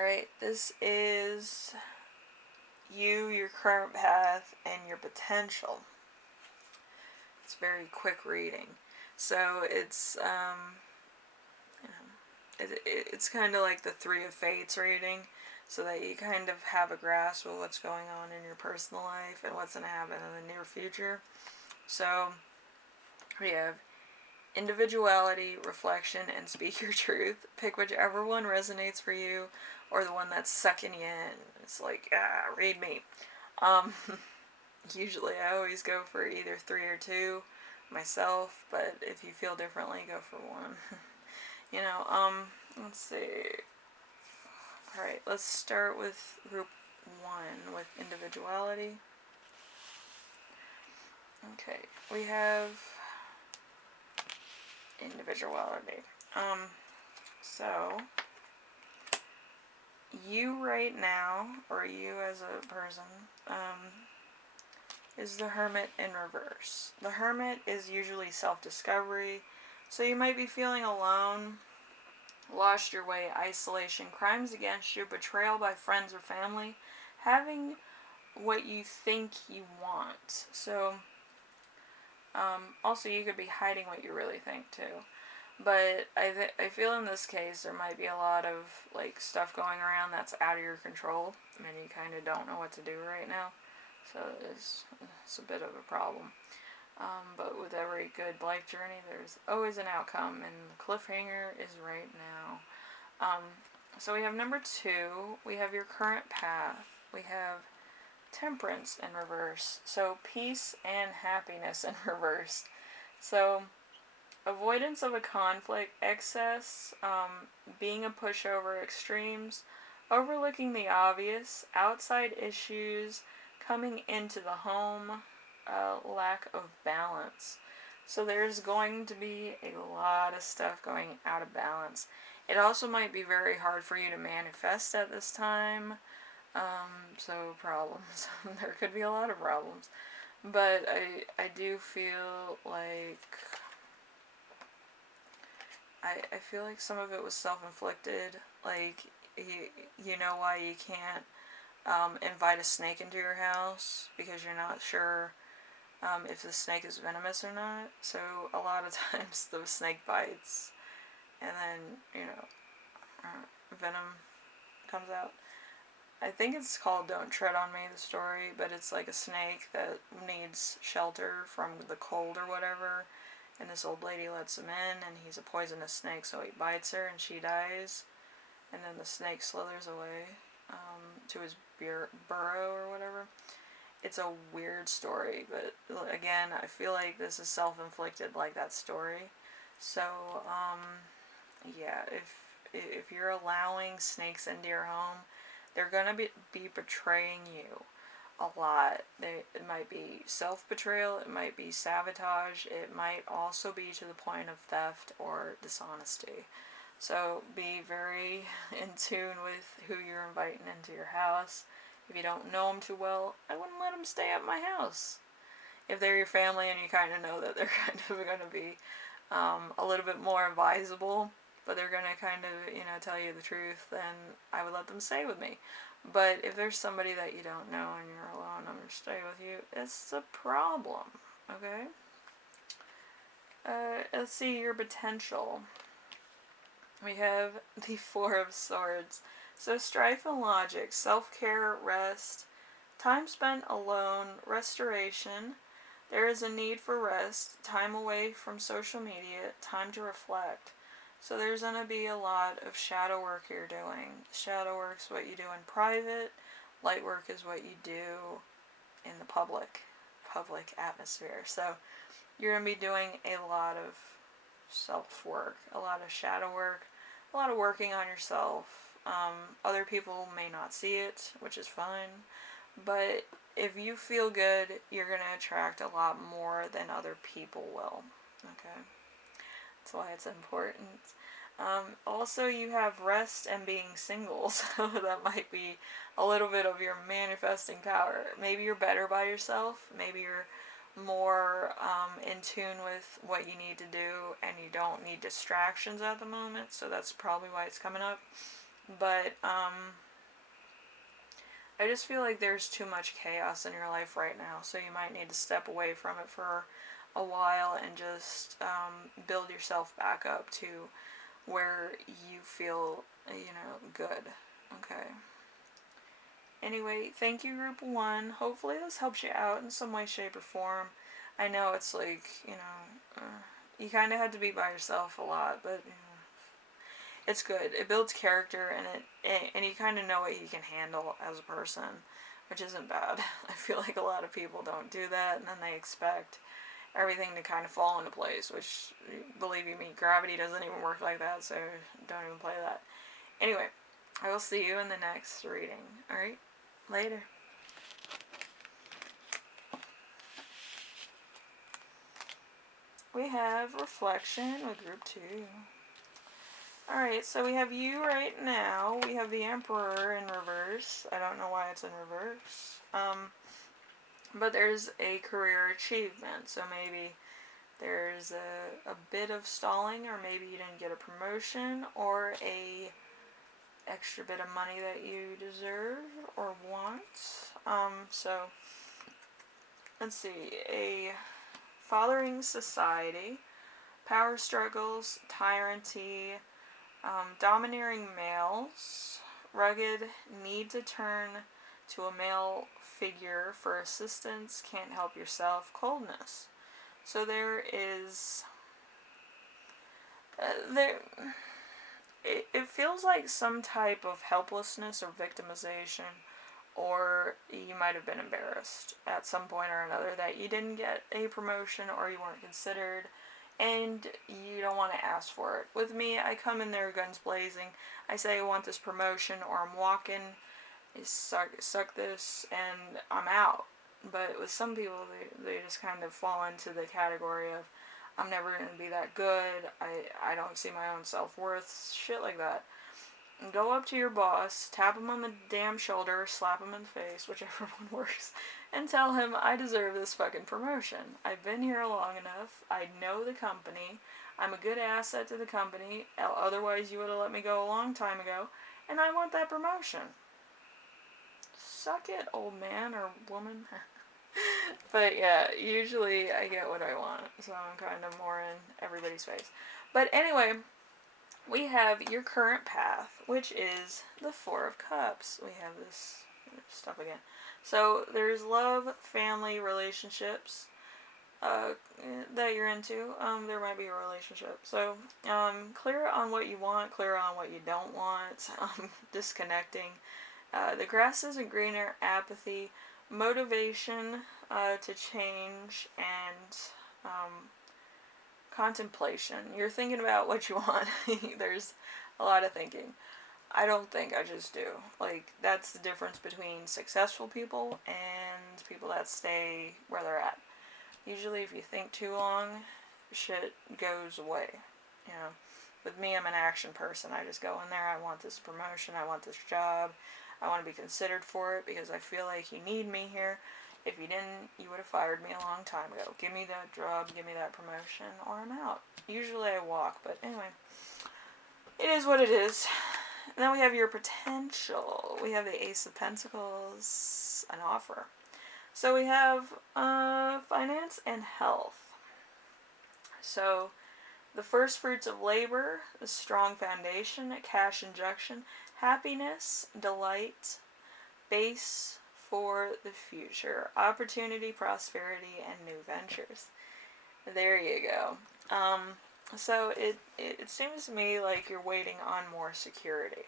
Alright, this is you, your current path, and your potential. It's very quick reading. So it's kind of like the Three of Fates reading, so that you kind of have a grasp of what's going on in your personal life and what's going to happen in the near future. So we have individuality, reflection, and speak your truth. Pick whichever one resonates for you, or the one that's sucking you in. It's like, read me. Usually I always go for either 3 or 2 myself, but if you feel differently, go for 1. Let's see. Alright, let's start with group 1, with individuality. Okay, we have individuality. So, you right now, or you as a person, is the Hermit in reverse. The Hermit is usually self-discovery, so you might be feeling alone, lost your way, isolation, crimes against you, betrayal by friends or family, having what you think you want. So, also you could be hiding what you really think too. But I feel in this case there might be a lot of like stuff going around that's out of your control, and you kind of don't know what to do right now. So it's a bit of a problem. But with every good life journey, there's always an outcome, and the cliffhanger is right now. So we have number 2. We have your current path. We have temperance in reverse. So peace and happiness in reverse. So avoidance of a conflict, excess, being a pushover, extremes, overlooking the obvious, outside issues, coming into the home, lack of balance. So there's going to be a lot of stuff going out of balance. It also might be very hard for you to manifest at this time. So problems. There could be a lot of problems. But I do feel like I feel like some of it was self-inflicted. Like, you know why you can't invite a snake into your house? Because you're not sure if the snake is venomous or not. So a lot of times the snake bites, and then, venom comes out. I think it's called Don't Tread on Me, the story, but it's like a snake that needs shelter from the cold or whatever, and this old lady lets him in, and he's a poisonous snake, so he bites her, and she dies, and then the snake slithers away to his burrow or whatever. It's a weird story, but again, I feel like this is self-inflicted, like that story. So, yeah, if you're allowing snakes into your home, they're gonna be betraying you a lot. It might be self-betrayal, it might be sabotage, it might also be to the point of theft or dishonesty. So be very in tune with who you're inviting into your house. If you don't know them too well, I wouldn't let them stay at my house. If they're your family and you kind of know that they're kind of going to be a little bit more advisable, but they're going to kind of, tell you the truth, then I would let them stay with me. But if there's somebody that you don't know and you're allowing them to stay with you, it's a problem, okay? Let's see your potential. We have the Four of Swords. So strife and logic, self-care, rest, time spent alone, restoration. There is a need for rest, time away from social media, time to reflect. So there's going to be a lot of shadow work you're doing. Shadow work's what you do in private. Light work is what you do in the public atmosphere. So you're going to be doing a lot of self-work, a lot of shadow work, a lot of working on yourself. Other people may not see it, which is fine. But if you feel good, you're going to attract a lot more than other people will. Okay? That's why it's important. Also, you have rest and being single, so that might be a little bit of your manifesting power. Maybe you're better by yourself. Maybe you're more in tune with what you need to do, and you don't need distractions at the moment, so that's probably why it's coming up. But I just feel like there's too much chaos in your life right now, so you might need to step away from it for a while and just build yourself back up to where you feel, good. Okay. Anyway, thank you, Group 1. Hopefully this helps you out in some way, shape, or form. I know it's like, you kind of had to be by yourself a lot, but, it's good. It builds character, and you kind of know what you can handle as a person, which isn't bad. I feel like a lot of people don't do that, and then they expect everything to kind of fall into place, which, believe you me, gravity doesn't even work like that, so don't even play that. Anyway, I will see you in the next reading. Alright? Later. We have reflection with Group 2. Alright, so we have you right now. We have the Emperor in reverse. I don't know why it's in reverse. But there's a career achievement. So maybe there's a bit of stalling, or maybe you didn't get a promotion, or a extra bit of money that you deserve or want. So let's see. A fathering society, power struggles, tyranny, domineering males, rugged, need to turn to a male figure for assistance, can't help yourself, coldness. So there is, it feels like some type of helplessness or victimization, or you might have been embarrassed at some point or another that you didn't get a promotion or you weren't considered, and you don't want to ask for it. With me, I come in there guns blazing. I say I want this promotion, or I'm walking, suck this, and I'm out. But with some people, they just kind of fall into the category of, I'm never going to be that good, I don't see my own self-worth, shit like that. And go up to your boss, tap him on the damn shoulder, slap him in the face, whichever one works, and tell him, I deserve this fucking promotion. I've been here long enough, I know the company, I'm a good asset to the company, otherwise you would have let me go a long time ago, and I want that promotion. Suck it, old man or woman. But yeah, usually I get what I want, so I'm kind of more in everybody's face. But anyway, we have your current path, which is the Four of Cups. We have this stuff again. So there's love, family, relationships that you're into. There might be a relationship. So clear on what you want, clear on what you don't want. Disconnecting. The grass isn't greener, apathy, motivation to change, and contemplation. You're thinking about what you want. There's a lot of thinking. I don't think, I just do. Like, that's the difference between successful people and people that stay where they're at. Usually if you think too long, shit goes away. You know, with me, I'm an action person. I just go in there, I want this promotion, I want this job, I want to be considered for it because I feel like you need me here. If you didn't, you would have fired me a long time ago. Give me that job, give me that promotion, or I'm out. Usually I walk, but anyway. It is what it is. And then we have your potential. We have the Ace of Pentacles, an offer. So we have finance and health. So the first fruits of labor, a strong foundation, a cash injection, happiness, delight, base for the future, opportunity, prosperity, and new ventures. There you go. So it seems to me like you're waiting on more security.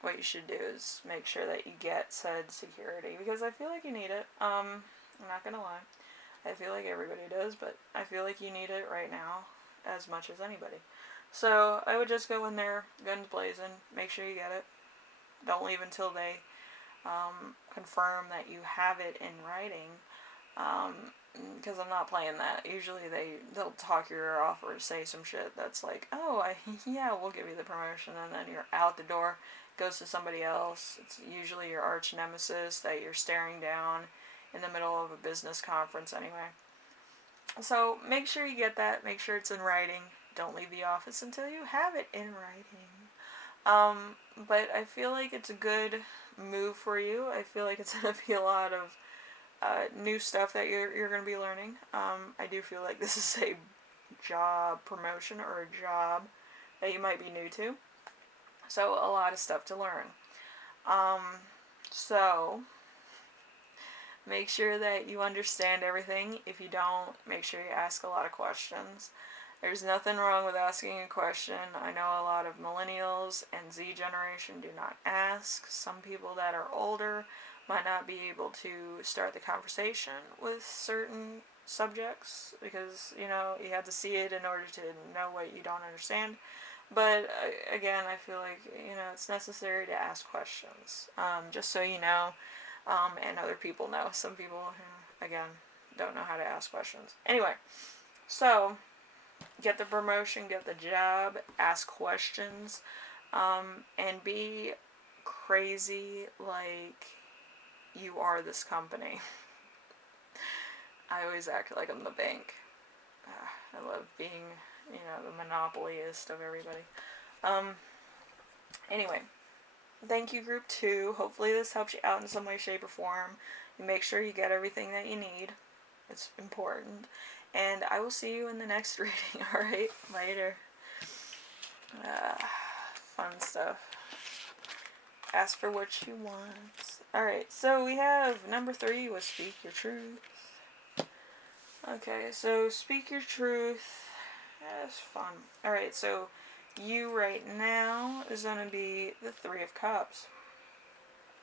What you should do is make sure that you get said security, because I feel like you need it. I'm not gonna lie. I feel like everybody does, but I feel like you need it right now as much as anybody. So I would just go in there, guns blazing, make sure you get it. Don't leave until they confirm that you have it in writing, because I'm not playing that. Usually they'll talk your ear off or say some shit that's like, oh, yeah, we'll give you the promotion, and then you're out the door, goes to somebody else. It's usually your arch nemesis that you're staring down in the middle of a business conference anyway. So make sure you get that, make sure it's in writing. Don't leave the office until you have it in writing. But I feel like it's a good move for you. I feel like it's going to be a lot of new stuff that you're going to be learning. I do feel like this is a job promotion or a job that you might be new to. So a lot of stuff to learn. Um, so make sure that you understand everything. If you don't, make sure you ask a lot of questions. There's nothing wrong with asking a question. I know a lot of millennials and Z generation do not ask. Some people that are older might not be able to start the conversation with certain subjects because, you know, you have to see it in order to know what you don't understand. But again, I feel like, you know, it's necessary to ask questions, just so you know, and other people know. Some people, again, don't know how to ask questions. Anyway, so get the promotion, get the job, ask questions, and be crazy like you are this company. I always act like I'm the bank. I love being, you know, the monopolyist of everybody. Anyway, thank you, Group 2. Hopefully this helps you out in some way, shape, or form. You make sure you get everything that you need. It's important. And I will see you in the next reading, alright? Later. Fun stuff. Ask for what you want. Alright, so we have number 3 was Speak Your Truth. Okay, so Speak Your Truth. That's fun. Alright, so you right now is going to be the 3 of Cups.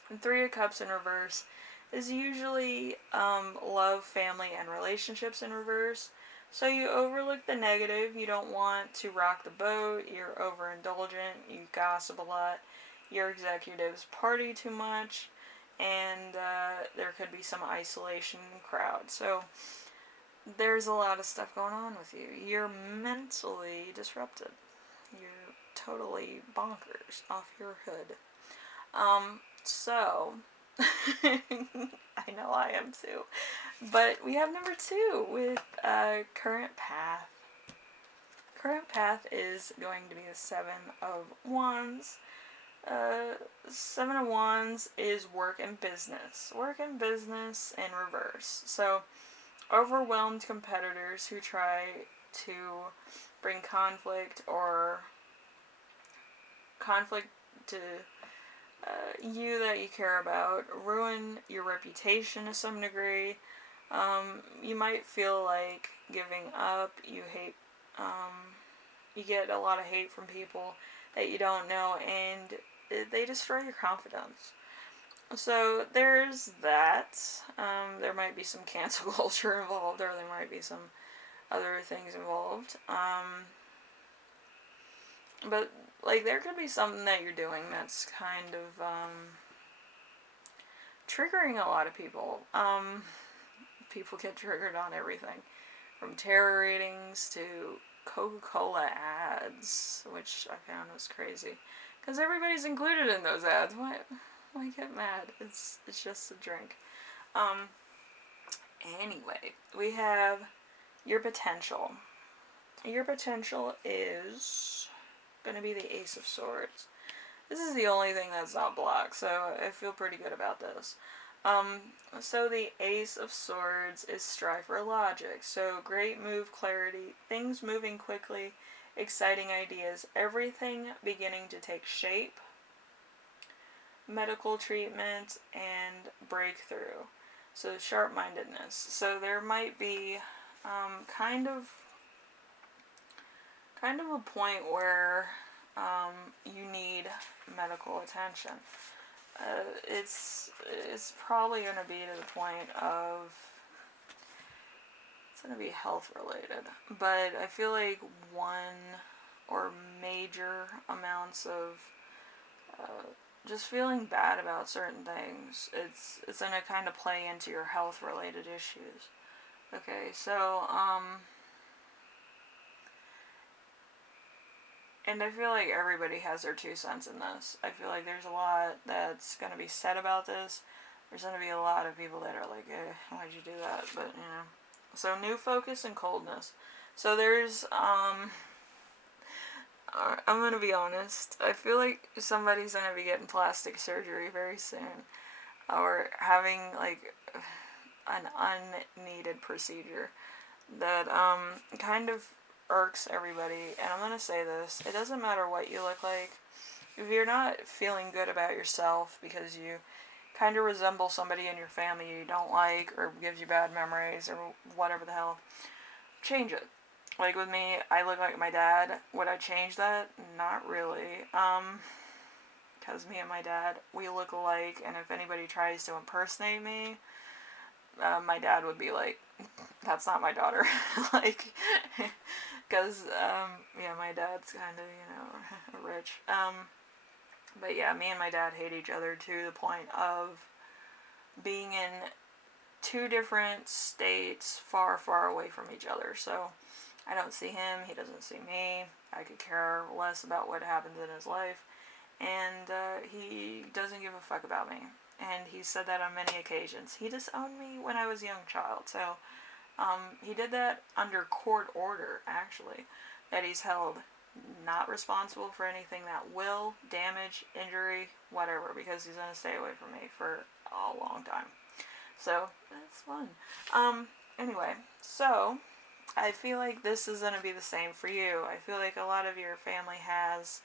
And 3 of Cups in reverse is usually love, family, and relationships in reverse. So you overlook the negative. You don't want to rock the boat. You're overindulgent. You gossip a lot. Your executives party too much. And there could be some isolation in the crowd. So there's a lot of stuff going on with you. You're mentally disrupted. You're totally bonkers off your hood. So, I know I am too. But we have number 2 with Current Path. Current Path is going to be the 7 of Wands. 7 of Wands is work and business. Work and business in reverse. So, overwhelmed competitors who try to bring conflict or conflict to you that you care about, ruin your reputation to some degree. You might feel like giving up. You hate, you get a lot of hate from people that you don't know, and they destroy your confidence. So there's that. There might be some cancel culture involved, or there might be some other things involved. But, like, there could be something that you're doing that's kind of, triggering a lot of people. People get triggered on everything. From tarot readings to Coca-Cola ads, which I found was crazy. Because everybody's included in those ads. Why get mad? It's just a drink. Anyway, we have your potential. Your potential is going to be the Ace of Swords. This is the only thing that's not blocked, so I feel pretty good about this. So the Ace of Swords is strive for logic. So great move, clarity, things moving quickly, exciting ideas, everything beginning to take shape, medical treatment, and breakthrough. So sharp-mindedness. So there might be kind of a point where you need medical attention. It's probably going to be to the point of it's going to be health related, but I feel like one or major amounts of just feeling bad about certain things. It's going to kind of play into your health related issues. Okay, so and I feel like everybody has their 2 cents in this. I feel like there's a lot that's going to be said about this. There's going to be a lot of people that are like, why'd you do that? But, you know. So, new focus and coldness. So, there's, I'm gonna be honest. I feel like somebody's gonna be getting plastic surgery very soon, or having like an unneeded procedure that kind of irks everybody. And I'm gonna say this: it doesn't matter what you look like. If you're not feeling good about yourself because you kind of resemble somebody in your family you don't like, or gives you bad memories, or whatever the hell, change it. Like with me, I look like my dad. Would I change that? Not really. Because me and my dad, we look alike, and if anybody tries to impersonate me, my dad would be like, that's not my daughter. Like, because, yeah, my dad's kind of, rich. But yeah, me and my dad hate each other to the point of being in two different states far, far away from each other. So I don't see him, he doesn't see me. I could care less about what happens in his life. And he doesn't give a fuck about me. And he said that on many occasions. He disowned me when I was a young child. So he did that under court order, actually, that he's held not responsible for anything that will, damage, injury, whatever, because he's going to stay away from me for a long time. So, that's fun. Anyway, so, I feel like this is going to be the same for you. I feel like a lot of your family has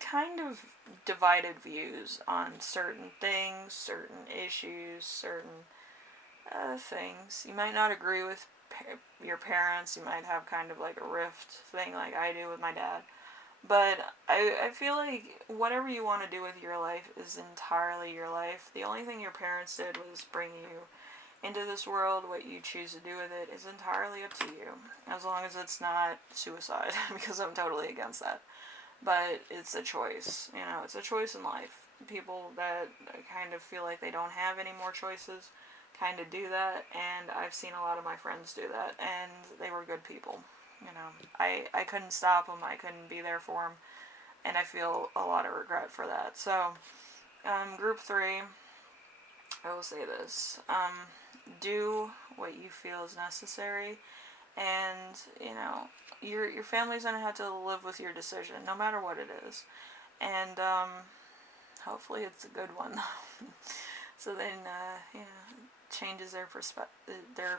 kind of divided views on certain things, certain issues, certain things. You might not agree with your parents. You might have kind of like a rift thing like I do with my dad. But I feel like whatever you want to do with your life is entirely your life. The only thing your parents did was bring you into this world. What you choose to do with it is entirely up to you. As long as it's not suicide, because I'm totally against that. But it's a choice. It's a choice in life. People that kind of feel like they don't have any more choices kind of do that, and I've seen a lot of my friends do that, and they were good people. I couldn't stop them, I couldn't be there for them, and I feel a lot of regret for that. So, group 3, I will say this, do what you feel is necessary, and, your family's gonna have to live with your decision, no matter what it is, and, hopefully it's a good one, so then, changes their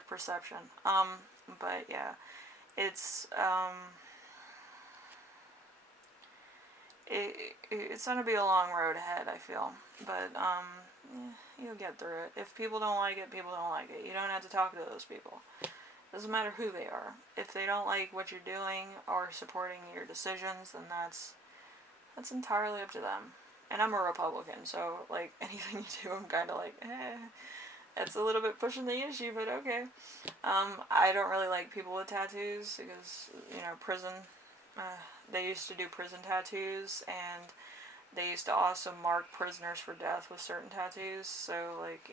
perception. But yeah, it's it's gonna be a long road ahead, I feel, but you'll get through it. If people don't like it, people don't like it. You don't have to talk to those people. Doesn't matter who they are. If they don't like what you're doing or supporting your decisions, then that's entirely up to them. And I'm a Republican, so like anything you do, I'm kind of like, it's a little bit pushing the issue, but okay. I don't really like people with tattoos because, prison, they used to do prison tattoos, and they used to also mark prisoners for death with certain tattoos, so, like,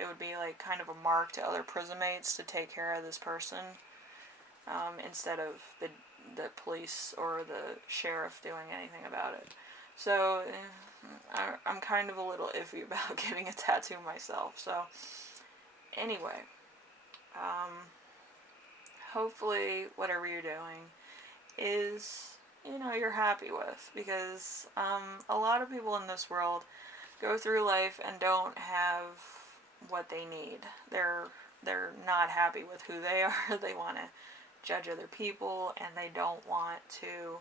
it would be, like, kind of a mark to other prison mates to take care of this person, instead of the police or the sheriff doing anything about it. So, I'm kind of a little iffy about getting a tattoo myself, so anyway, hopefully whatever you're doing is, you're happy with, because a lot of people in this world go through life and don't have what they need. They're not happy with who they are. They want to judge other people, and they don't want to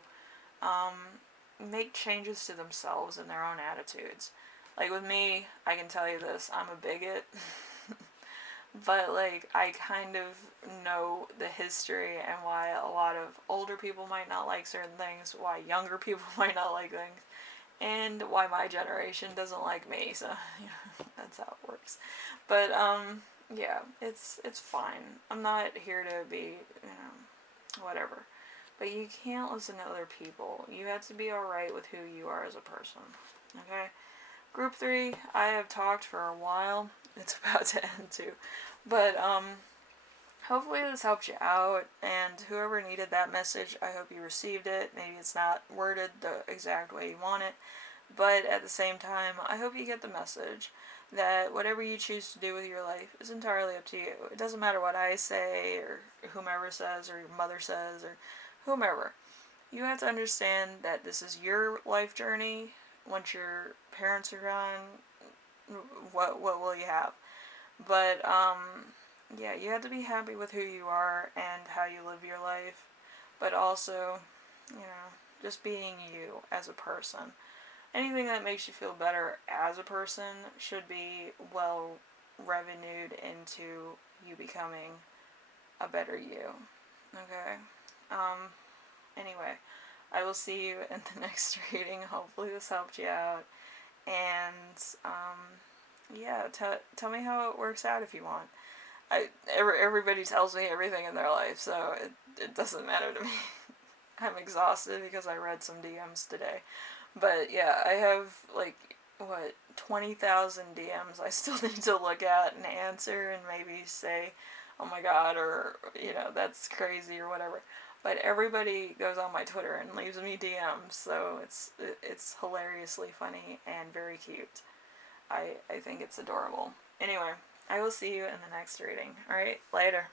make changes to themselves and their own attitudes. Like with me, I can tell you this, I'm a bigot. But, like, I kind of know the history and why a lot of older people might not like certain things, why younger people might not like things, and why my generation doesn't like me, so, that's how it works. But, yeah, it's fine. I'm not here to be, whatever. But you can't listen to other people. You have to be alright with who you are as a person, okay? Group 3, I have talked for a while. It's about to end too. But, hopefully this helped you out, and whoever needed that message, I hope you received it. Maybe it's not worded the exact way you want it, but at the same time, I hope you get the message that whatever you choose to do with your life is entirely up to you. It doesn't matter what I say, or whomever says, or your mother says, or whomever. you have to understand that this is your life journey. Once your parents are gone, what will you have? But yeah, you have to be happy with who you are and how you live your life, but also, you know, just being you as a person. Anything that makes you feel better as a person should be well revenued into you becoming a better you. Okay. Um, anyway, I will see you in the next reading. Hopefully, this helped you out. And yeah, tell me how it works out if you want. Everybody tells me everything in their life, so it doesn't matter to me. I'm exhausted because I read some DMs today. But yeah, I have like, what, 20,000 DMs I still need to look at and answer and maybe say, oh my god, or, you know, that's crazy or whatever. But everybody goes on my Twitter and leaves me DMs, so it's hilariously funny and very cute. I think it's adorable. Anyway, I will see you in the next reading. Alright, later.